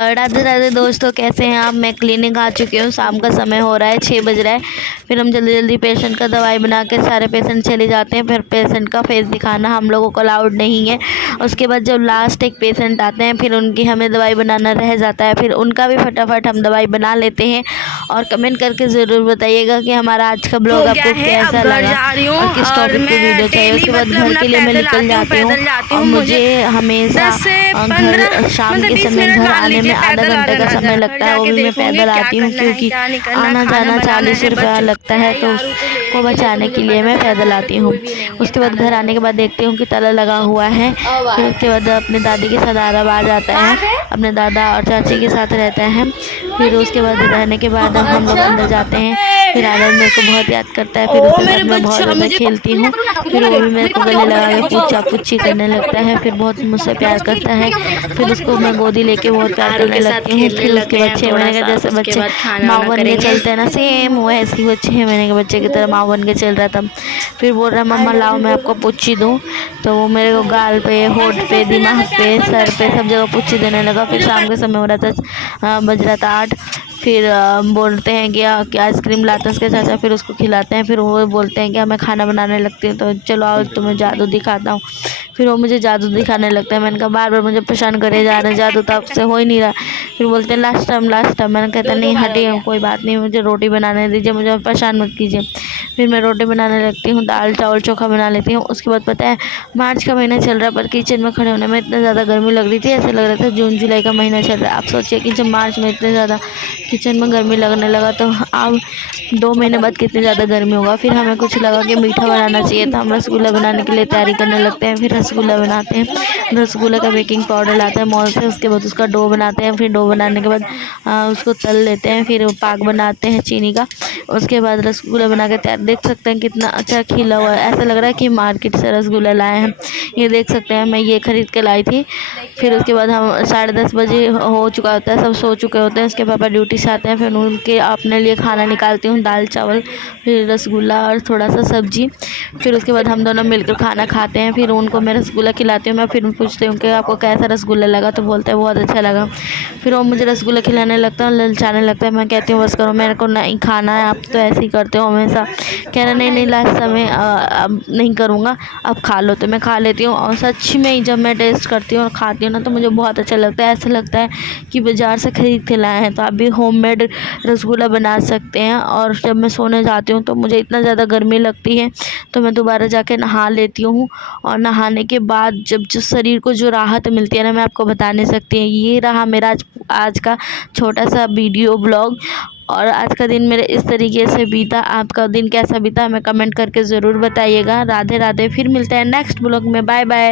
राधे राधे दोस्तों, कैसे हैं आप। मैं क्लिनिक आ चुकी हूँ। शाम का समय हो रहा है, 6 बज रहा है। फिर हम जल्दी जल्दी पेशेंट का दवाई बना के सारे पेशेंट चले जाते हैं। फिर पेशेंट का फेस दिखाना हम लोगों को अलाउड नहीं है। उसके बाद जब लास्ट एक पेशेंट आते हैं, फिर उनकी हमें दवाई बनाना रह जाता है। फिर उनका भी फटाफट हम दवाई बना लेते हैं। और कमेंट करके ज़रूर बताइएगा कि हमारा आज का ब्लॉग आपको कैसा लगा और किस टॉपिक पे वीडियो चाहिए। उसके बाद घर के लिए मैं निकल जाती हूँ और मुझे हमेशा घर शाम के समय घर आने में आधा घंटे का समय लगता है। वो भी मैं पैदल आती हूँ क्योंकि आना जाना 40 रुपया लगता है, तो उसको बचाने के लिए मैं पैदल आती हूँ। उसके बाद घर आने के बाद देखती हूँ कि ताला लगा हुआ है। फिर उसके बाद अपने दादी के साथ आराम जाता है, अपने दादा और चाची के साथ रहते हैं। फिर उसके बाद रहने के बाद हम लोग अंदर जाते हैं। फिर आदत मेरे को बहुत याद करता है। फिर उसके बाद मैं बहुत ज़्यादा खेलती हूँ। फिर वो भी मेरे को गले लगा के पूछा पूछी करने लगता है। फिर बहुत मुझसे प्यार करता है। फिर उसको मैं गोदी लेके बहुत प्यार करने लगती हूँ। फिर उसके बाद 6 महीने का जैसे बच्चे माँ बन के चलते हैं ना, सेम वैसे ही वो 6 महीने के बच्चे की तरह माँ बन के चल रहा था। फिर बोल रहा मम्मा लाओ मैं आपको पुच्ची दूँ। तो वो मेरे को गाल पे, होठ पे, दिमाग पे, सर पे, सब जगह पुच्ची देने लगा। फिर शाम के समय हो रहा था, बज रहा था 8। फिर बोलते हैं कि आइसक्रीम लाते हैं उसके चाचा। फिर उसको खिलाते हैं। फिर वो बोलते हैं कि मैं खाना बनाने लगती हूँ, तो चलो आओ तुम्हें जादू दिखाता हूँ। फिर वो मुझे जादू दिखाने लगता है। मैंने कहा बार बार मुझे परेशान करे जा रहे हैं, जादू तो आपसे हो ही नहीं रहा। फिर बोलते हैं लास्ट टाइम लास्ट टाइम। मैंने कहता नहीं हटिए, कोई बात नहीं, मुझे रोटी बनाने दीजिए, मुझे परेशान मत कीजिए। फिर मैं रोटी बनाने लगती हूँ, दाल चावल चोखा बना लेती हूँ। उसके बाद पता है मार्च का महीना चल रहा है, पर किचन में खड़े होने में इतना ज़्यादा गर्मी लग रही थी, ऐसा लग रहा था जून जुलाई का महीना चल रहा है। आप सोचिए कि जब मार्च में इतने ज़्यादा किचन में गर्मी लगने लगा, तो अब 2 महीने बाद कितनी ज़्यादा गर्मी होगा। फिर हमें कुछ लगा कि मीठा बनाना चाहिए, तो हम रसगुल्ला बनाने के लिए तैयारी करने लगते हैं। फिर रसगुल्ला बनाते हैं। रसगुल्ला का बेकिंग पाउडर लाते हैं मॉल से। उसके बाद उसका डो बनाते हैं। फिर डो बनाने के बाद उसको तल लेते हैं। फिर पाक बनाते हैं चीनी का। उसके बाद रसगुल्ला बना के तैयार, देख सकते हैं कितना अच्छा खिला हुआ है। ऐसा लग रहा है कि मार्केट से रसगुल्ला लाए हैं। ये देख सकते हैं, मैं ये खरीद के लाई थी। फिर उसके बाद हम 10:30 बजे हो चुका होता है, सब सो चुके होते हैं। उसके पापा ड्यूटी से आते हैं। फिर उनके अपने लिए खाना निकालती हूँ, दाल चावल, फिर रसगुल्ला और थोड़ा सा सब्जी। फिर उसके बाद हम दोनों मिलकर खाना खाते हैं। फिर उनको मैं रसगुल्ला खिलाती हूँ। मैं फिर पूछती हूँ कि आपको कैसा रसगुल्ला लगा, तो बोलते हैं बहुत अच्छा लगा। फिर वो मुझे रसगुल्ला खिलाने लगता है, ललचाने लगता है। मैं कहती हूँ बस करो, मेरे को नहीं खाना है, आप तो ऐसे ही करते हो हमेशा। कह रहा नहीं नहीं लास्ट समय अब नहीं करूँगा, अब खा लो। तो मैं खा लेती हूँ। और सच में ही जब मैं टेस्ट करती हूँ और खाती हूँ ना, तो मुझे बहुत अच्छा लगता है। ऐसा लगता है कि बाज़ार से ख़रीद के लाए हैं। तो आप भी होममेड रसगुल्ला बना सकते हैं। और जब मैं सोने जाती हूँ तो मुझे इतना ज़्यादा गर्मी लगती है, तो मैं दोबारा जाके नहा लेती हूँ। और नहाने के बाद जब जो शरीर को जो राहत मिलती है ना, मैं आपको बता नहीं सकती। ये रहा मेरा आज का छोटा सा वीडियो ब्लॉग। और आज का दिन मेरे इस तरीके से बीता। आपका दिन कैसा बीता हमें कमेंट करके ज़रूर बताइएगा। राधे राधे। फिर मिलते हैं नेक्स्ट ब्लॉग में। Bye bye.